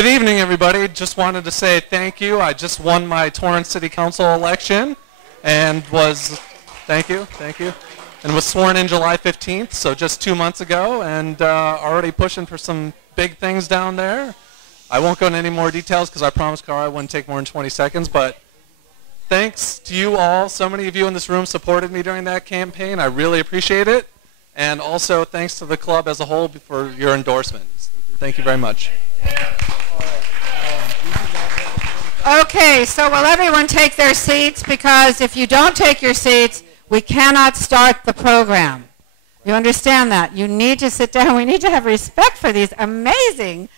Good evening, everybody. Just wanted to say thank you. I just won my Torrance City Council election and was, thank you, and was sworn in July 15th, so just 2 months ago, and already pushing for some big things down there. I won't go into any more details because I promised Cara I wouldn't take more than 20 seconds, but thanks to you all. So many of you in this room supported me during that campaign. I really appreciate it. And also thanks to the club as a whole for your endorsements. Thank you very much. Okay, so will everyone take their seats? Because if you don't take your seats, we cannot start the program. You understand that? You need to sit down. We need to have respect for these amazing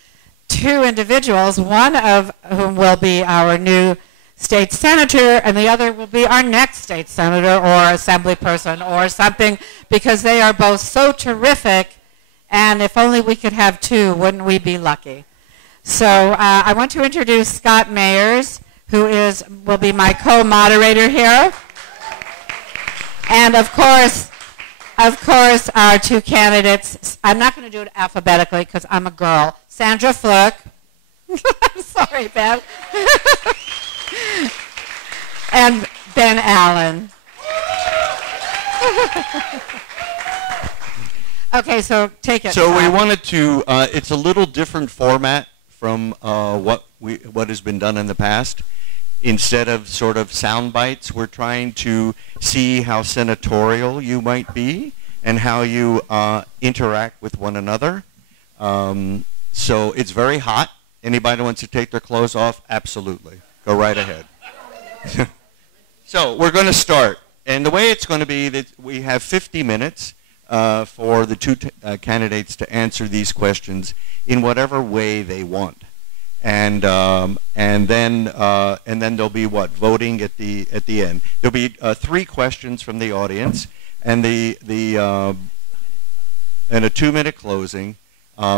two individuals, one of whom will be our new state senator, and the other will be our next state senator or assembly person or something, because they are both so terrific, and if only we could have two, wouldn't we be lucky? So I want to introduce Scott Mayers, who will be my co-moderator here. And of course, our two candidates. I'm not going to do it alphabetically because I'm a girl. Sandra Fluke. I'm sorry, Bev. And Ben Allen. Okay, so take it. So we wanted to, it's a little different format from what has been done in the past. Instead of sort of sound bites, we're trying to see how senatorial you might be and how you interact with one another. So it's very hot. Anybody who wants to take their clothes off? Absolutely. Go right ahead. So we're going to start. And the way it's going to be that we have 50 minutes for the two candidates to answer these questions in whatever way they want, and then there'll be voting at the end. There'll be 3 questions from the audience, and and a 2-minute closing,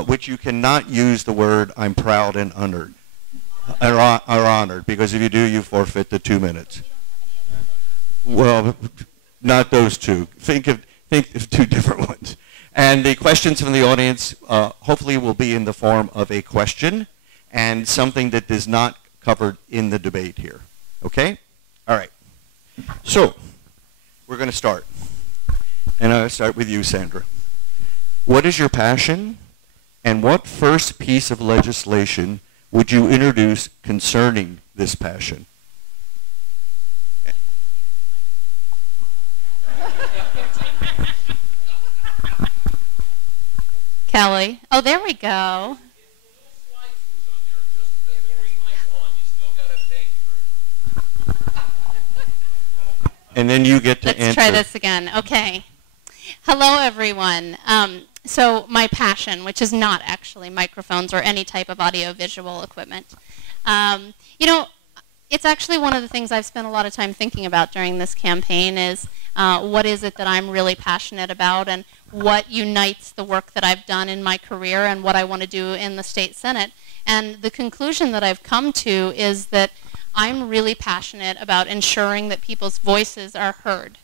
which you cannot use the word "I'm proud and honored," because if you do, you forfeit the 2 minutes. Well, not those two. Think of 2 different ones. And the questions from the audience hopefully will be in the form of a question and something that is not covered in the debate here. Okay? All right. So we're going to start. And I'll start with you, Sandra. What is your passion, and what first piece of legislation would you introduce concerning this passion? Kelly. Oh, there we go. And then you get to answer. Let's try this again. Okay. Hello, everyone. So my passion, which is not actually microphones or any type of audio-visual equipment. You know, it's actually one of the things I've spent a lot of time thinking about during this campaign is what is it that I'm really passionate about and what unites the work that I've done in my career and what I want to do in the state Senate. And the conclusion that I've come to is that I'm really passionate about ensuring that people's voices are heard,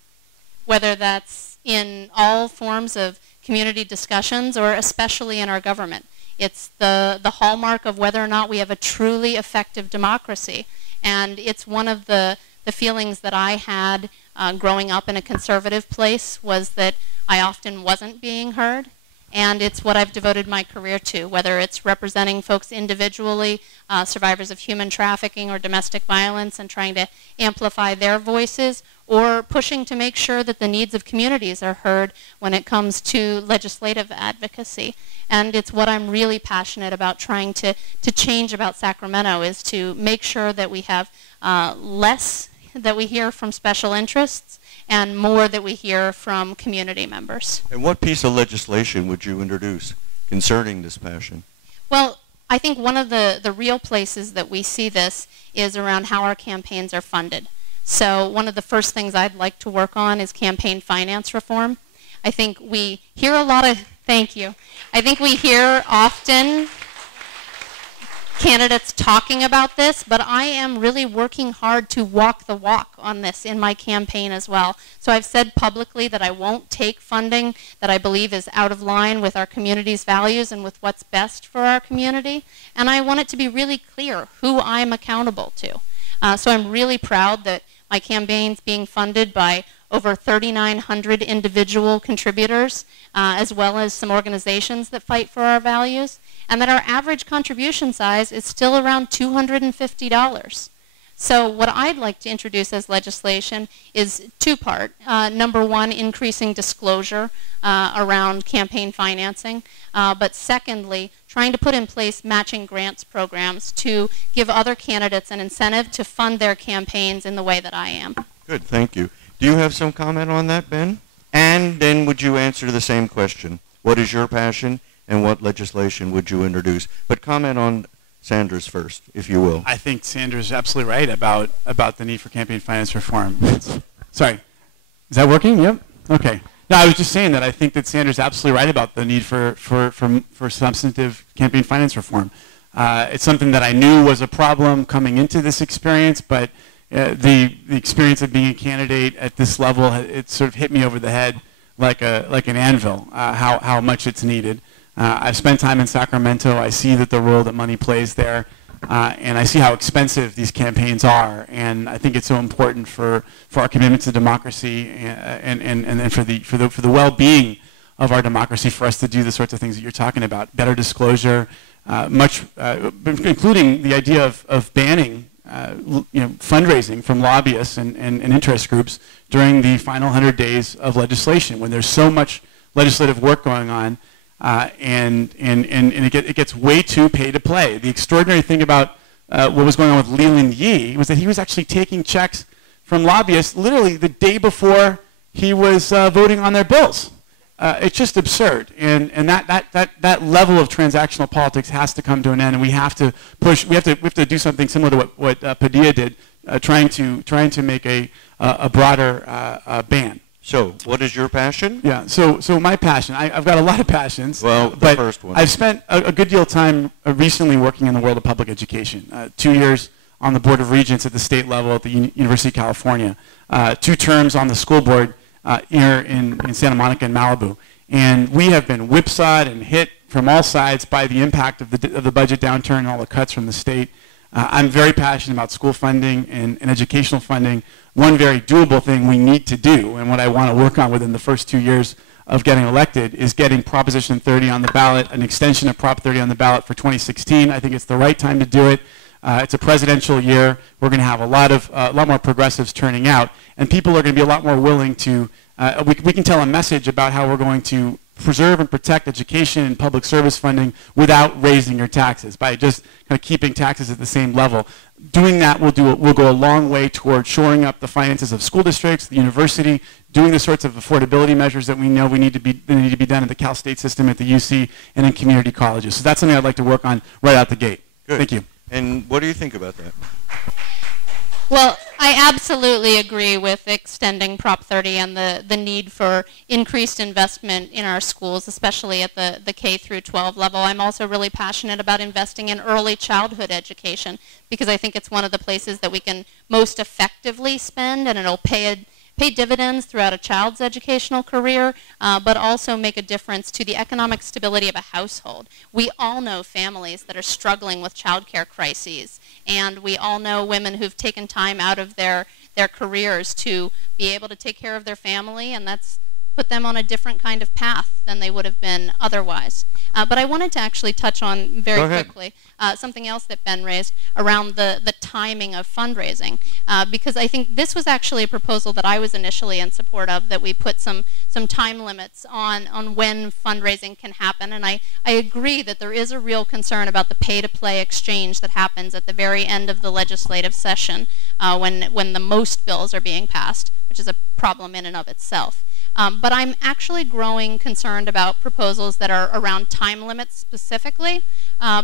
whether that's in all forms of community discussions or especially in our government. It's the hallmark of whether or not we have a truly effective democracy. And it's one of the feelings that I had growing up in a conservative place was that I often wasn't being heard. And it's what I've devoted my career to, whether it's representing folks individually, survivors of human trafficking or domestic violence, and trying to amplify their voices, or pushing to make sure that the needs of communities are heard when it comes to legislative advocacy. And it's what I'm really passionate about trying to change about Sacramento, is to make sure that we have less that we hear from special interests and more that we hear from community members. And what piece of legislation would you introduce concerning this passion? Well, I think one of the real places that we see this is around how our campaigns are funded. So one of the first things I'd like to work on is campaign finance reform. I think we hear a lot of, thank you. I think we hear often candidates talking about this, but I am really working hard to walk the walk on this in my campaign as well. So I've said publicly that I won't take funding that I believe is out of line with our community's values and with what's best for our community. And I want it to be really clear who I'm accountable to. So I'm really proud that my campaign's being funded by over 3,900 individual contributors, as well as some organizations that fight for our values, and that our average contribution size is still around $250. So what I'd like to introduce as legislation is two-part. Number one, increasing disclosure around campaign financing, but secondly, trying to put in place matching grants programs to give other candidates an incentive to fund their campaigns in the way that I am. Good, thank you. Do you have some comment on that, Ben? And then would you answer the same question? What is your passion and what legislation would you introduce? But comment on Sandra's first, if you will. I think Sandra's absolutely right about the need for campaign finance reform. Sorry, is that working? Yep. Okay. No, I was just saying that I think that Sandra's absolutely right about the need for substantive campaign finance reform. It's something that I knew was a problem coming into this experience, but the experience of being a candidate at this level, it sort of hit me over the head like an anvil, how much it's needed. I've spent time in Sacramento. I see that the role that money plays there, and I see how expensive these campaigns are. And I think it's so important for our commitment to democracy and for the well-being of our democracy for us to do the sorts of things that you're talking about. Better disclosure, including the idea of banning fundraising from lobbyists and interest groups during the final 100 days of legislation, when there's so much legislative work going on. And it gets way too pay to play. The extraordinary thing about what was going on with Leland Yee was that he was actually taking checks from lobbyists literally the day before he was voting on their bills. It's just absurd, and that level of transactional politics has to come to an end, and we have to push. We have to do something similar to what Padilla did, trying to make a broader ban. So, what is your passion? Yeah, so my passion, I've got a lot of passions. Well, the first one. I've spent a good deal of time recently working in the world of public education. 2 years on the Board of Regents at the state level at the University of California. 2 terms on the school board here in Santa Monica and Malibu. And we have been whipsawed and hit from all sides by the impact of the budget downturn and all the cuts from the state. I'm very passionate about school funding and educational funding. One very doable thing we need to do, and what I want to work on within the first 2 years of getting elected, is getting Proposition 30 on the ballot, an extension of Prop 30 on the ballot for 2016. I think it's the right time to do it. It's a presidential year. We're going to have a lot more progressives turning out, and people are going to be a lot more willing to. We can tell a message about how we're going to preserve and protect education and public service funding without raising your taxes, by just kind of keeping taxes at the same level. Doing that will go a long way toward shoring up the finances of school districts, the university, doing the sorts of affordability measures that we know need to be done in the Cal State system, at the UC, and in community colleges. So that's something I'd like to work on right out the gate. Good. Thank you. And what do you think about that? Well, I absolutely agree with extending Prop 30 and the need for increased investment in our schools, especially at the K through 12 level. I'm also really passionate about investing in early childhood education, because I think it's one of the places that we can most effectively spend, and it'll pay dividends throughout a child's educational career, but also make a difference to the economic stability of a household. We all know families that are struggling with childcare crises, and we all know women who've taken time out of their careers to be able to take care of their family, and that's put them on a different kind of path than they would have been otherwise. But I wanted to actually touch on very quickly something else that Ben raised around the timing of fundraising, because I think this was actually a proposal that I was initially in support of, that we put some time limits on when fundraising can happen. And I agree that there is a real concern about the pay-to-play exchange that happens at the very end of the legislative session when the most bills are being passed, which is a problem in and of itself. But I'm actually growing concerned about proposals that are around time limits specifically,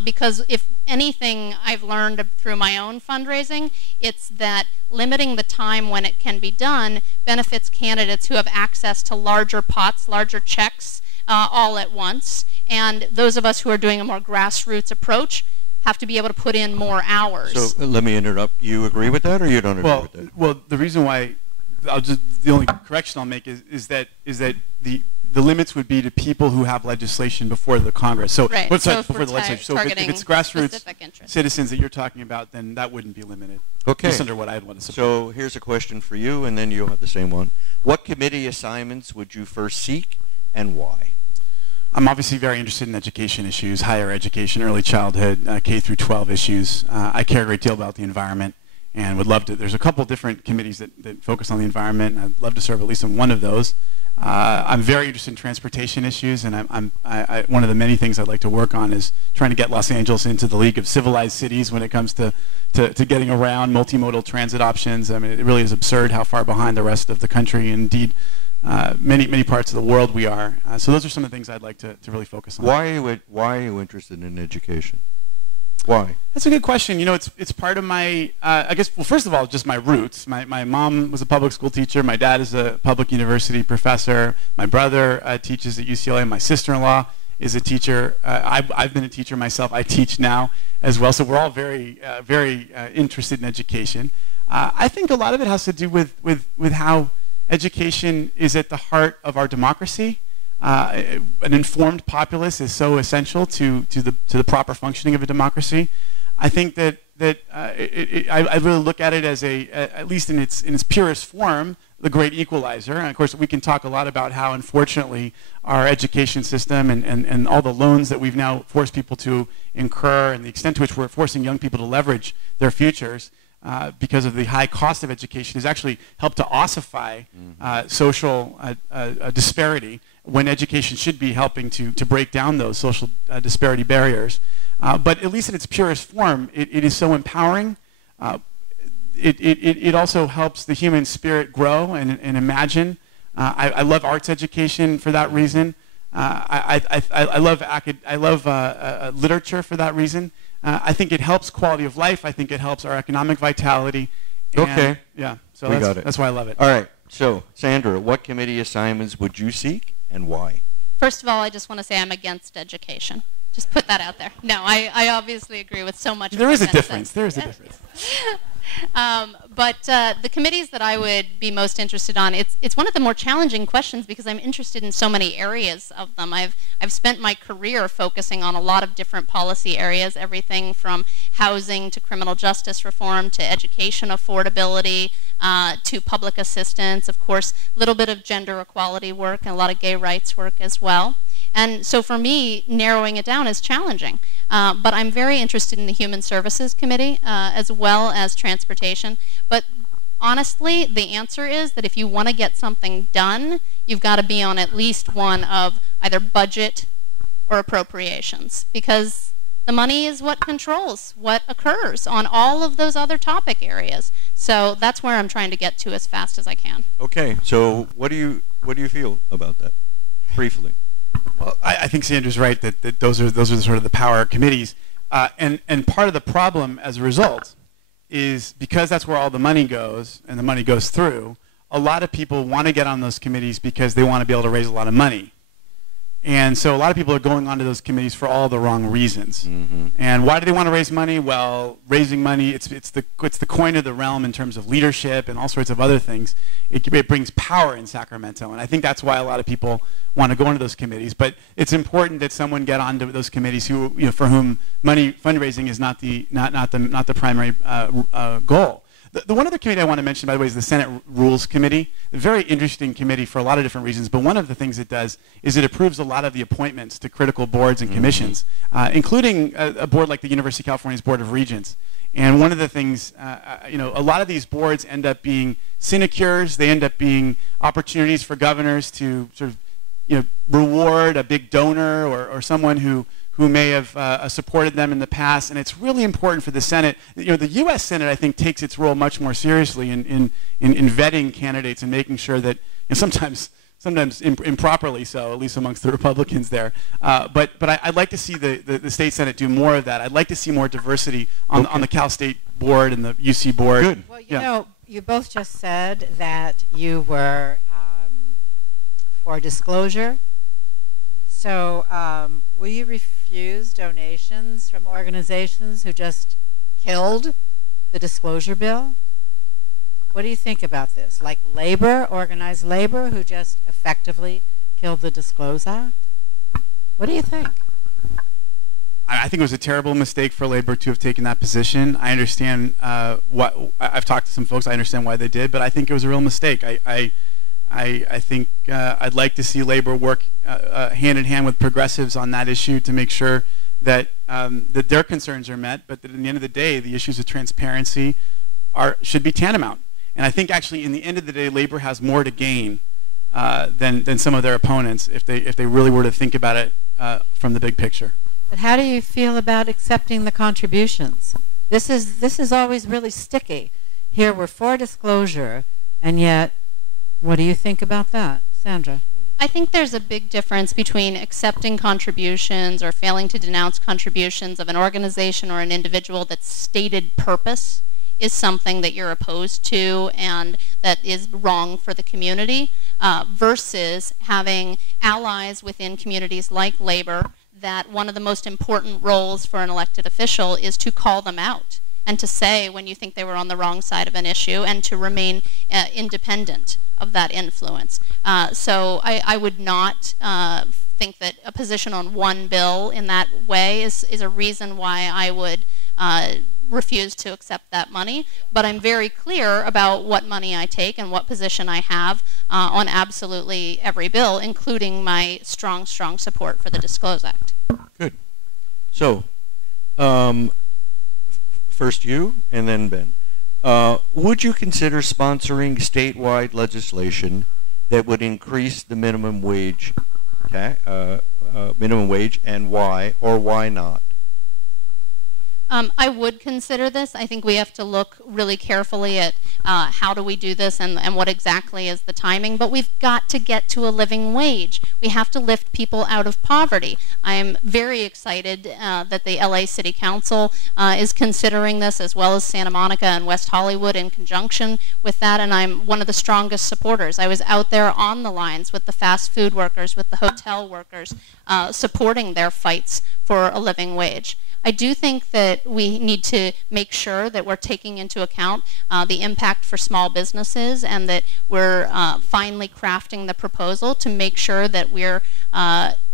because if anything I've learned through my own fundraising, it's that limiting the time when it can be done benefits candidates who have access to larger pots, larger checks all at once. And those of us who are doing a more grassroots approach have to be able to put in more hours. So let me interrupt. You agree with that, or you don't agree with that? Well, the reason why the only correction I'll make is that the limits would be to people who have legislation before the Congress. So, right. before the legislature. So if it's grassroots citizens that you're talking about, then that wouldn't be limited. Okay. Just under what I'd want to support. So here's a question for you, and then you'll have the same one. What committee assignments would you first seek, and why? I'm obviously very interested in education issues, higher education, early childhood, K through 12 issues. I care a great deal about the environment, and would love to. There's a couple different committees that focus on the environment, and I'd love to serve at least on one of those. I'm very interested in transportation issues, and one of the many things I'd like to work on is trying to get Los Angeles into the League of Civilized Cities when it comes to getting around, multimodal transit options. I mean, it really is absurd how far behind the rest of the country, and indeed many parts of the world we are. So those are some of the things I'd like to really focus on. Why are you interested in education? Why? That's a good question. You know, it's part of my, I guess, well, first of all, just my roots. My mom was a public school teacher. My dad is a public university professor. My brother teaches at UCLA. My sister-in-law is a teacher. I've been a teacher myself. I teach now as well. So we're all very interested in education. I think a lot of it has to do with how education is at the heart of our democracy. An informed populace is so essential to the proper functioning of a democracy. I think that I really look at it as at least in its purest form, the great equalizer. And of course, we can talk a lot about how, unfortunately, our education system and all the loans that we've now forced people to incur, and the extent to which we're forcing young people to leverage their futures because of the high cost of education, has actually helped to ossify social disparity, when education should be helping to break down those social disparity barriers. But at least in its purest form, it is so empowering. It also helps the human spirit grow and imagine. I love arts education for that reason. I love literature for that reason. I think it helps quality of life. I think it helps our economic vitality. Okay. Yeah. So that's why I love it. All right. So, Sandra, what committee assignments would you seek, and why? First of all, I just want to say I'm against education. Just put that out there. No, I obviously agree with so much. There is a difference. There is a difference. But the committees that I would be most interested on, it's one of the more challenging questions because I'm interested in so many areas of them. I've spent my career focusing on a lot of different policy areas, everything from housing to criminal justice reform to education affordability to public assistance, of course, a little bit of gender equality work and a lot of gay rights work as well. And so for me, narrowing it down is challenging. But I'm very interested in the Human Services Committee as well as transportation. But honestly, the answer is that if you want to get something done, you've got to be on at least one of either budget or appropriations, because the money is what controls what occurs on all of those other topic areas. So that's where I'm trying to get to as fast as I can. Okay. So what do you feel about that, briefly? Well, I think Sandra's right that those are sort of the power committees, and part of the problem as a result is because that's where all the money goes and the money goes through. A lot of people want to get on those committees because they want to be able to raise a lot of money, and so a lot of people are going onto those committees for all the wrong reasons. Mm-hmm. And why do they want to raise money? Well, raising money it's the coin of the realm in terms of leadership and all sorts of other things. It brings power in Sacramento, and I think that's why a lot of people want to go into those committees. But it's important that someone get onto those committees who, for whom fundraising is not the primary goal. The one other committee I want to mention, by the way, is the Senate Rules Committee. A very interesting committee for a lot of different reasons, but one of the things it does is it approves a lot of the appointments to critical boards and commissions, including a board like the University of California's Board of Regents. And one of the things, a lot of these boards end up being sinecures. They end up being opportunities for governors to sort of reward a big donor or someone who may have supported them in the past. And it's really important for the Senate. The U.S. Senate, I think, takes its role much more seriously in vetting candidates and making sure that, sometimes improperly so, at least amongst the Republicans there. But I'd like to see the state Senate do more of that. I'd like to see more diversity on the Cal State board and the UC board. Good. Well, you know, you both just said that you were for disclosure. So will you refuse donations from organizations who just killed the disclosure bill? What do you think about this? Like labor, organized labor, who just effectively killed the Disclose Act? What do you think? I think it was a terrible mistake for labor to have taken that position. I understand I've talked to some folks. I understand why they did, but I think it was a real mistake. I think I'd like to see labor work hand in hand with progressives on that issue to make sure that that their concerns are met, but that at the end of the day, the issues of transparency should be tantamount. And I think actually, in the end of the day, labor has more to gain than some of their opponents if they really were to think about it from the big picture. But how do you feel about accepting the contributions? This is always really sticky. Here we're for disclosure, and yet, what do you think about that, Sandra? I think there's a big difference between accepting contributions or failing to denounce contributions of an organization or an individual that's stated purpose is something that you're opposed to and that is wrong for the community, versus having allies within communities like labor, that one of the most important roles for an elected official is to call them out and to say when you think they were on the wrong side of an issue and to remain independent of that influence. So I would not think that a position on one bill in that way is a reason why I would refuse to accept that money, but I'm very clear about what money I take and what position I have on absolutely every bill, including my strong support for the Disclose Act. Good. So, first you, and then Ben. Would you consider sponsoring statewide legislation that would increase the minimum wage, and why or why not? I would consider this. I think we have to look really carefully at how do we do this and what exactly is the timing, but we've got to get to a living wage. We have to lift people out of poverty. I'm very excited that the LA City Council is considering this, as well as Santa Monica and West Hollywood in conjunction with that, and I'm one of the strongest supporters. I was out there on the lines with the fast food workers, with the hotel workers, supporting their fights for a living wage. I do think that we need to make sure that we're taking into account the impact for small businesses, and that we're finally crafting the proposal to make sure that we're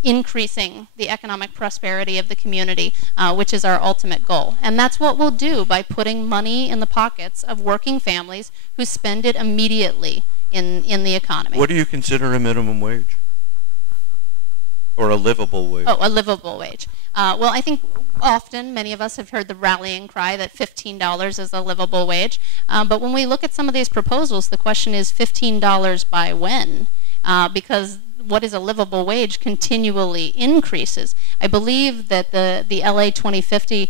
increasing the economic prosperity of the community, which is our ultimate goal. And that's what we'll do by putting money in the pockets of working families who spend it immediately in the economy. What do you consider a minimum wage? Or a livable wage? Oh, a livable wage. Well, I think often many of us have heard the rallying cry that $15 is a livable wage. But when we look at some of these proposals, the question is $15 by when? Because what is a livable wage continually increases. I believe that the LA 2050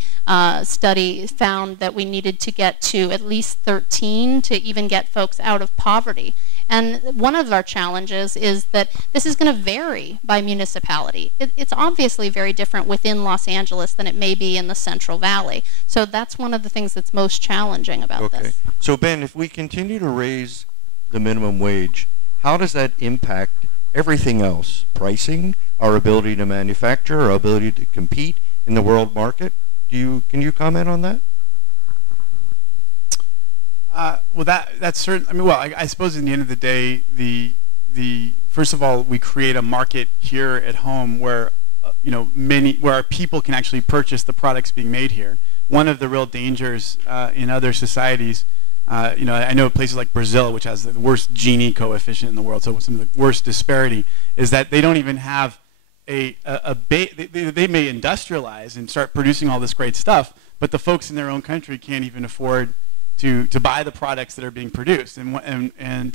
study found that we needed to get to at least 13 to even get folks out of poverty. And one of our challenges is that this is going to vary by municipality. It's obviously very different within Los Angeles than it may be in the Central Valley. So that's one of the things that's most challenging about this. So Ben, if we continue to raise the minimum wage, how does that impact everything else? Pricing, our ability to manufacture, our ability to compete in the world market? Can you comment on that? Well, that's certain. I mean, well, I suppose in the end of the day, the first of all, we create a market here at home where where our people can actually purchase the products being made here. One of the real dangers in other societies, I know places like Brazil, which has the worst Gini coefficient in the world, so some of the worst disparity, is that they don't even have they may industrialize and start producing all this great stuff, but the folks in their own country can't even afford to buy the products that are being produced, and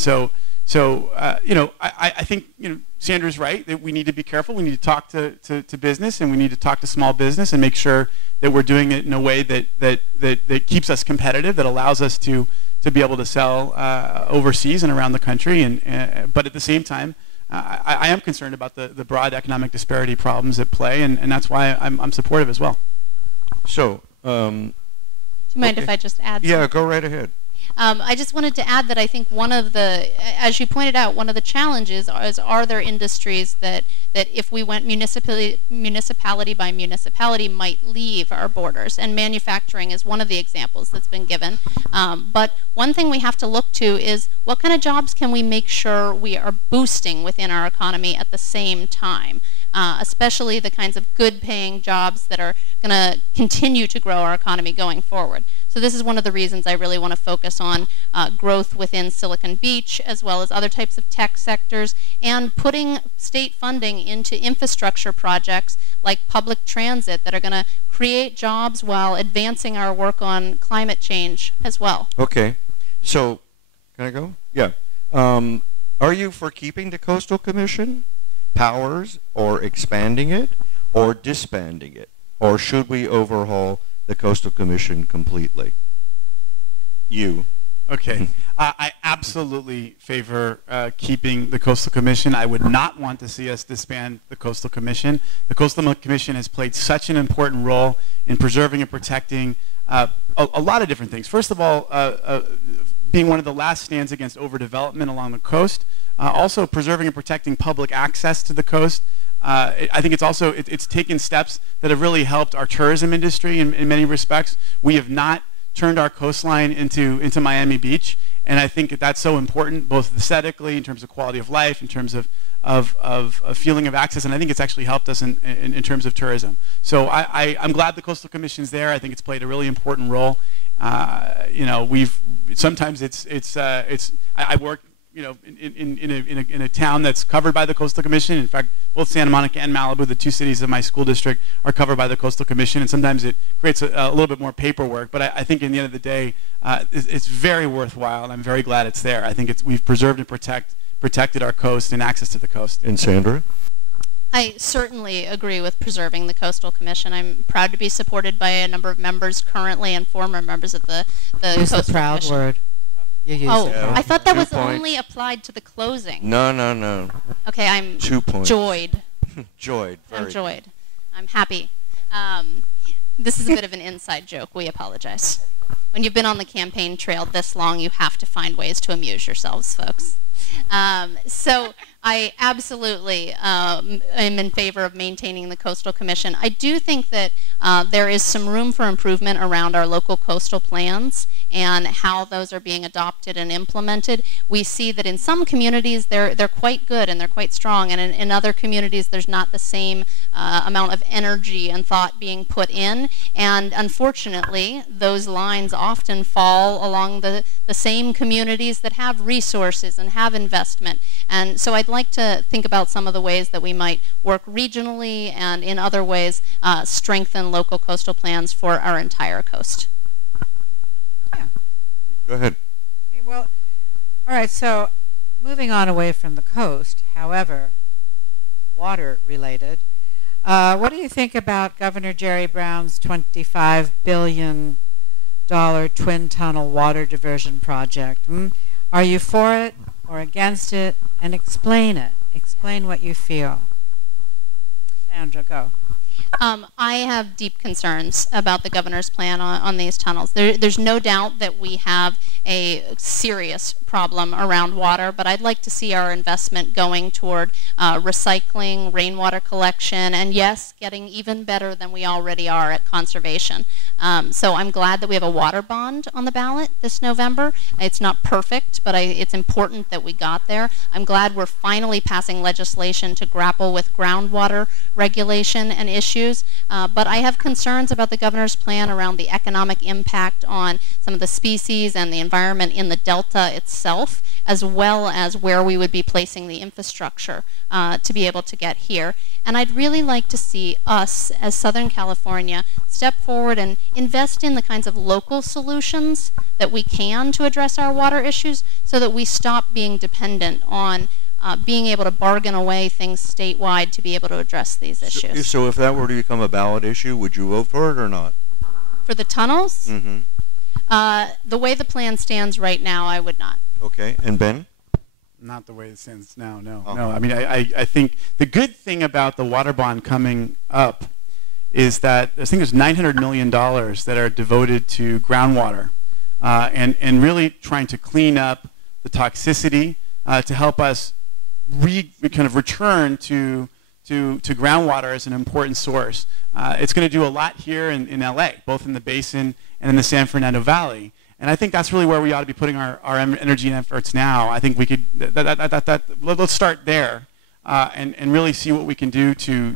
so I think Sandra's right that we need to be careful. We need to talk to business, and we need to talk to small business and make sure that we're doing it in a way that keeps us competitive, that allows us to be able to sell overseas and around the country, but at the same time, I am concerned about the broad economic disparity problems at play, and that's why I'm supportive as well. So. Do you mind if I just add something? Yeah, go right ahead. I just wanted to add that I think one of the, as you pointed out, one of the challenges is, are there industries that if we went municipality by municipality might leave our borders, and manufacturing is one of the examples that's been given. But one thing we have to look to is what kind of jobs can we make sure we are boosting within our economy at the same time, especially the kinds of good paying jobs that are going to continue to grow our economy going forward. So this is one of the reasons I really want to focus on growth within Silicon Beach, as well as other types of tech sectors, and putting state funding into infrastructure projects like public transit that are going to create jobs while advancing our work on climate change as well. Okay. So, can I go? Yeah. Are you for keeping the Coastal Commission powers, or expanding it, or disbanding it? Or should we overhaul the Coastal Commission completely? You. Okay. I absolutely favor keeping the Coastal Commission. I would not want to see us disband the Coastal Commission. The Coastal Commission has played such an important role in preserving and protecting a lot of different things. First of all, being one of the last stands against overdevelopment along the coast. Also preserving and protecting public access to the coast. I think it's also, it's taken steps that have really helped our tourism industry in many respects. We have not turned our coastline into Miami Beach, and I think that's so important, both aesthetically, in terms of quality of life, in terms of a feeling of access, and I think it's actually helped us in terms of tourism. So I'm glad the Coastal Commission's there. I think it's played a really important role. You know, sometimes I work, you know, in a town that's covered by the Coastal Commission. In fact, both Santa Monica and Malibu, the two cities of my school district, are covered by the Coastal Commission, and sometimes it creates a little bit more paperwork. But I think in the end of the day, it's very worthwhile, and I'm very glad it's there. I think we've preserved and protected our coast and access to the coast. And Sandra? I certainly agree with preserving the Coastal Commission. I'm proud to be supported by a number of members currently and former members of the Coastal proud Commission. word. Oh, I thought that was only applied to the closing. No. Okay, I'm 2 points. joyed. Joyed. I'm joyed. I'm happy. This is a bit of an inside joke. We apologize. When you've been on the campaign trail this long, you have to find ways to amuse yourselves, folks. So I absolutely am in favor of maintaining the Coastal Commission. I do think that there is some room for improvement around our local coastal plans and how those are being adopted and implemented. We see that in some communities they're quite good and they're quite strong, and in other communities there's not the same amount of energy and thought being put in, and unfortunately those lines often fall along the same communities that have resources and have investment. And so I'd like to think about some of the ways that we might work regionally and in other ways strengthen local coastal plans for our entire coast. Yeah. Go ahead. Okay, well, all right, so moving on away from the coast, however, water related, what do you think about Governor Jerry Brown's $25 billion twin tunnel water diversion project? Are you for it or against it? And explain it. Explain what you feel. Sandra, go. I have deep concerns about the governor's plan on these tunnels. There's no doubt that we have a serious problem around water, but I'd like to see our investment going toward recycling, rainwater collection, and yes, getting even better than we already are at conservation. So I'm glad that we have a water bond on the ballot this November. It's not perfect, but it's important that we got there. I'm glad we're finally passing legislation to grapple with groundwater regulation and issues, but I have concerns about the governor's plan around the economic impact on some of the species and the environment in the delta itself, as well as where we would be placing the infrastructure to be able to get here. And I'd really like to see us, as Southern California, step forward and invest in the kinds of local solutions that we can to address our water issues, so that we stop being dependent on being able to bargain away things statewide to be able to address these issues. So if that were to become a ballot issue, would you vote for it or not? For the tunnels? Mm-hmm. The way the plan stands right now, I would not. Okay. And Ben? Not the way it stands now, no. Oh. No, I mean, I think the good thing about the water bond coming up is that I think there's $900 million that are devoted to groundwater and really trying to clean up the toxicity to help us kind of return to groundwater as an important source. It's going to do a lot here in LA, both in the basin and in the San Fernando Valley. And I think that's really where we ought to be putting our energy and efforts now. I think we could, let's start there and really see what we can do to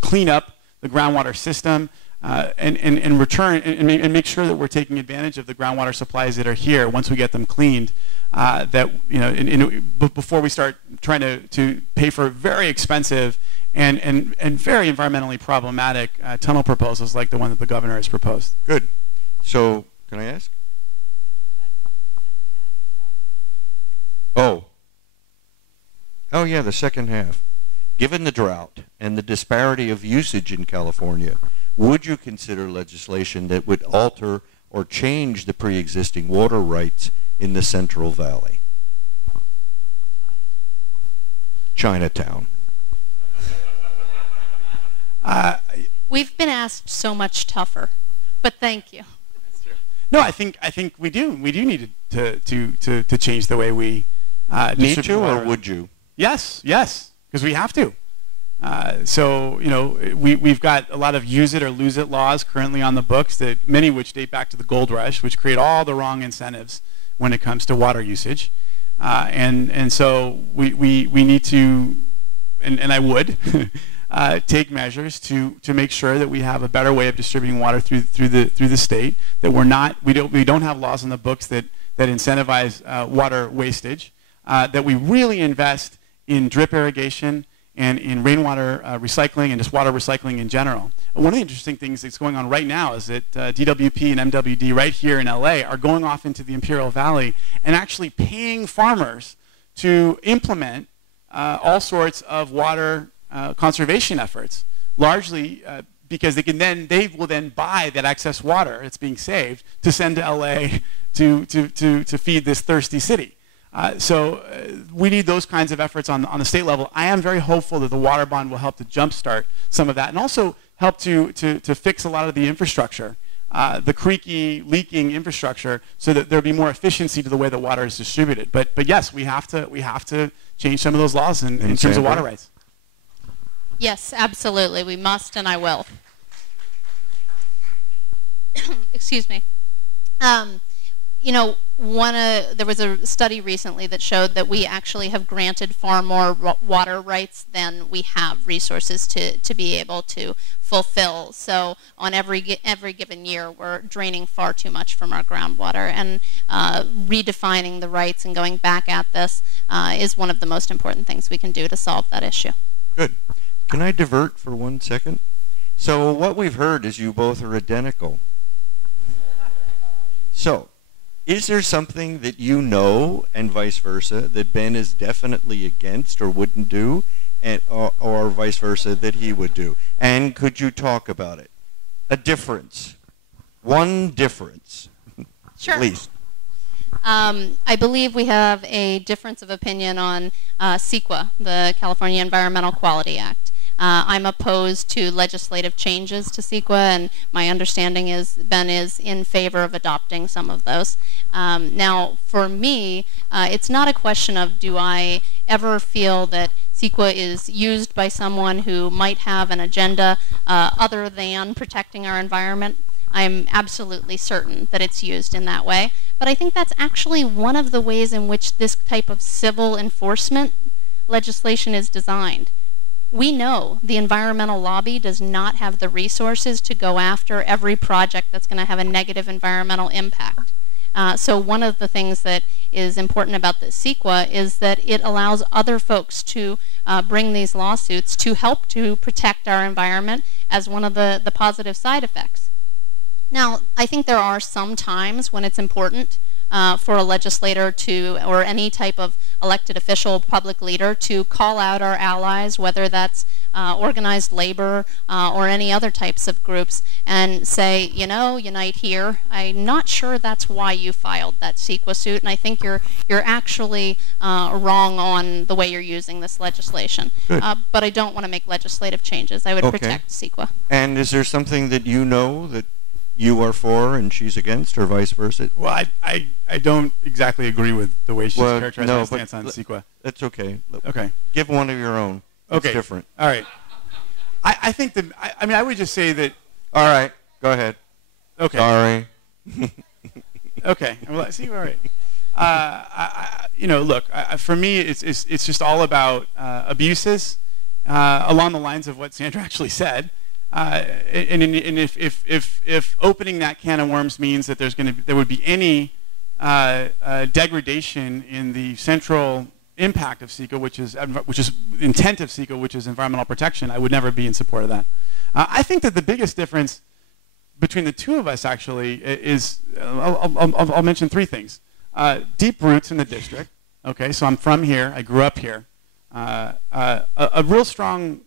clean up the groundwater system and return and make sure that we're taking advantage of the groundwater supplies that are here once we get them cleaned. That, you know, before we start trying to pay for very expensive and very environmentally problematic tunnel proposals like the one that the governor has proposed. Good. So, can I ask? Oh, yeah, the second half. Given the drought and the disparity of usage in California, would you consider legislation that would alter or change the pre-existing water rights in the Central Valley? Chinatown. We've been asked so much tougher, but thank you. No, I think we do. We do need to change the way we need to, or would you? Yes, because we have to. So, you know, we've got a lot of use it or lose it laws currently on the books, that many of which date back to the gold rush, which create all the wrong incentives when it comes to water usage. And so we need to, and I would take measures to make sure that we have a better way of distributing water through the state, that we don't have laws on the books that incentivize water wastage, that we really invest in drip irrigation and in rainwater recycling and just water recycling in general. One of the interesting things that's going on right now is that DWP and MWD right here in LA are going off into the Imperial Valley and actually paying farmers to implement all sorts of water conservation efforts, largely because they will then buy that excess water that's being saved to send to LA to feed this thirsty city. So we need those kinds of efforts on the state level. I am very hopeful that the water bond will help to jumpstart some of that and also help to fix a lot of the infrastructure, the creaky, leaking infrastructure, so that there'll be more efficiency to the way that water is distributed. But yes, we have to change some of those laws in terms of water rights. Yes, absolutely. We must, and I will. Excuse me. You know, there was a study recently that showed that we actually have granted far more water rights than we have resources to be able to fulfill. So on every given year, we're draining far too much from our groundwater, and redefining the rights and going back at this is one of the most important things we can do to solve that issue. Good. Can I divert for 1 second? So what we've heard is you both are identical. So, is there something that you know, and vice versa, that Ben is definitely against or wouldn't do, or vice versa, that he would do? And could you talk about it? A difference. One difference. Sure. At least. I believe we have a difference of opinion on CEQA, the California Environmental Quality Act. I'm opposed to legislative changes to CEQA, and my understanding is Ben is in favor of adopting some of those. Now, for me, it's not a question of do I ever feel that CEQA is used by someone who might have an agenda other than protecting our environment. I'm absolutely certain that it's used in that way. But I think that's actually one of the ways in which this type of civil enforcement legislation is designed. We know the environmental lobby does not have the resources to go after every project that's going to have a negative environmental impact. So one of the things that is important about the CEQA is that it allows other folks to bring these lawsuits to help to protect our environment as one of the positive side effects. Now, I think there are some times when it's important for a legislator to, or any type of elected official, public leader, to call out our allies, whether that's organized labor or any other types of groups, and say, you know, unite here. I'm not sure that's why you filed that CEQA suit, and I think you're actually wrong on the way you're using this legislation. But I don't want to make legislative changes. I would protect CEQA. And is there something that you know that you are for and she's against, or vice versa? Well, I don't exactly agree with the way she's characterized my stance on CEQA. That's okay. Okay. Give one of your own. Okay. It's different. All right. I think that, I mean, I would just say that. All right. Go ahead. Okay. Sorry. Okay. Well, see, all right. You know, look, for me, it's just all about abuses along the lines of what Sandra actually said. And if opening that can of worms means that there would be any degradation in the central impact of CEQA, which is intent of CEQA, which is environmental protection, I would never be in support of that. I think that the biggest difference between the two of us actually is I'll mention three things. Deep roots in the district. Okay, so I'm from here. I grew up here. A real strong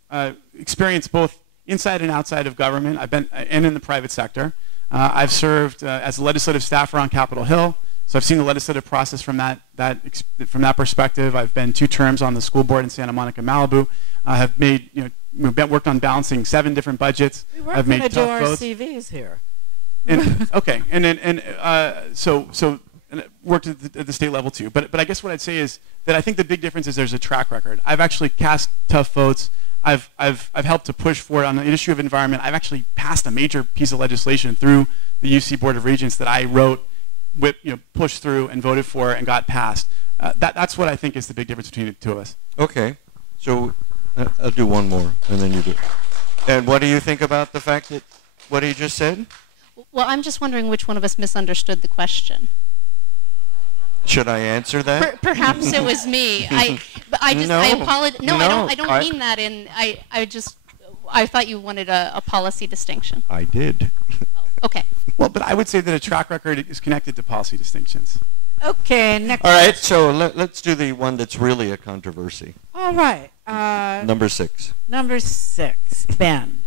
experience both inside and outside of government. I've been and in the private sector. I've served as a legislative staffer on Capitol Hill, so I've seen the legislative process from that perspective. I've been 2 terms on the school board in Santa Monica, Malibu. I have made worked on balancing 7 different budgets. We weren't I've made going to do tough our votes. CVs here. And, okay, so worked at the state level too. But I guess what I'd say is that I think the big difference is there's a track record. I've actually cast tough votes. I've helped to push for it on the issue of environment. I've actually passed a major piece of legislation through the UC Board of Regents that I wrote, pushed through and voted for and got passed. That's what I think is the big difference between the two of us. Okay, so I'll do one more, and then you do. And what do you think about the fact that what he just said? Well, I'm just wondering which one of us misunderstood the question. Should I answer that? Perhaps it was me. I apologize. No, I don't mean that. I thought you wanted a policy distinction. I did. Oh, okay. Well, but I would say that a track record is connected to policy distinctions. Okay, next. All right, so let's do the one that's really a controversy. All right. Number 6. Number 6, Ben.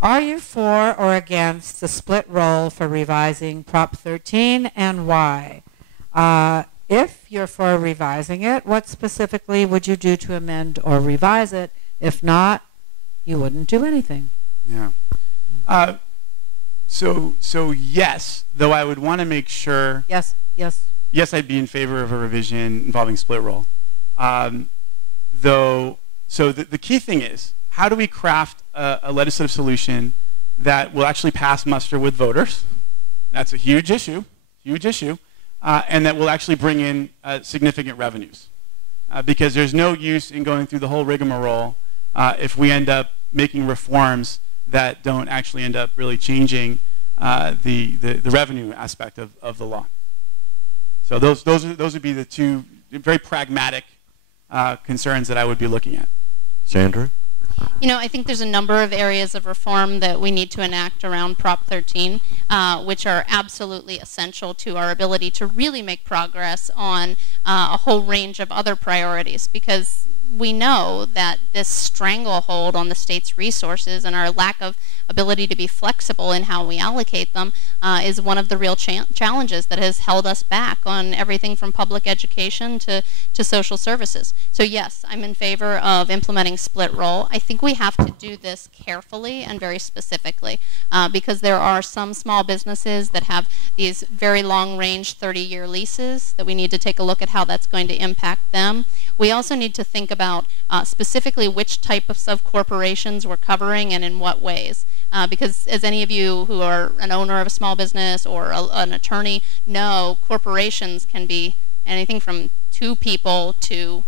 Are you for or against the split roll for revising Prop 13, and why? If you're for revising it, what specifically would you do to amend or revise it? If not, you wouldn't do anything. Yeah. So yes, though I would want to make sure. Yes. Yes, I'd be in favor of a revision involving split roll. So the key thing is, how do we craft a legislative solution that will actually pass muster with voters? That's a huge issue, and that will actually bring in significant revenues. Because there's no use in going through the whole rigmarole if we end up making reforms that don't actually end up really changing the revenue aspect of the law. So those would be the 2 very pragmatic concerns that I would be looking at. Sandra? I think there's a number of areas of reform that we need to enact around Prop 13, which are absolutely essential to our ability to really make progress on a whole range of other priorities, because we know that this stranglehold on the state's resources and our lack of ability to be flexible in how we allocate them is one of the real challenges that has held us back on everything from public education to social services. So yes, I'm in favor of implementing split roll. I think we have to do this carefully and very specifically because there are some small businesses that have these very long-range 30-year leases that we need to take a look at how that's going to impact them. We also need to think about specifically which types of corporations we're covering and in what ways. Because as any of you who are an owner of a small business or an attorney know, corporations can be anything from 2 people to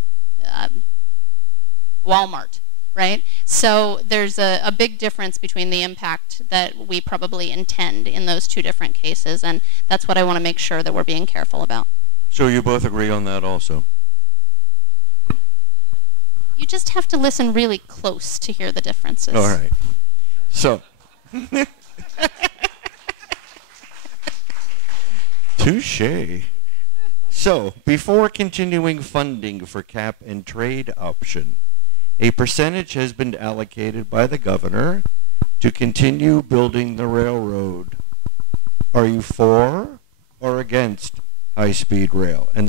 Walmart, right? So there's a big difference between the impact that we probably intend in those 2 different cases, and that's what I want to make sure that we're being careful about. So you both agree on that also? You just have to listen really close to hear the differences. All right. So, touche. So, before continuing funding for cap and trade option, a percentage has been allocated by the governor to continue building the railroad. Are you for or against high-speed rail? And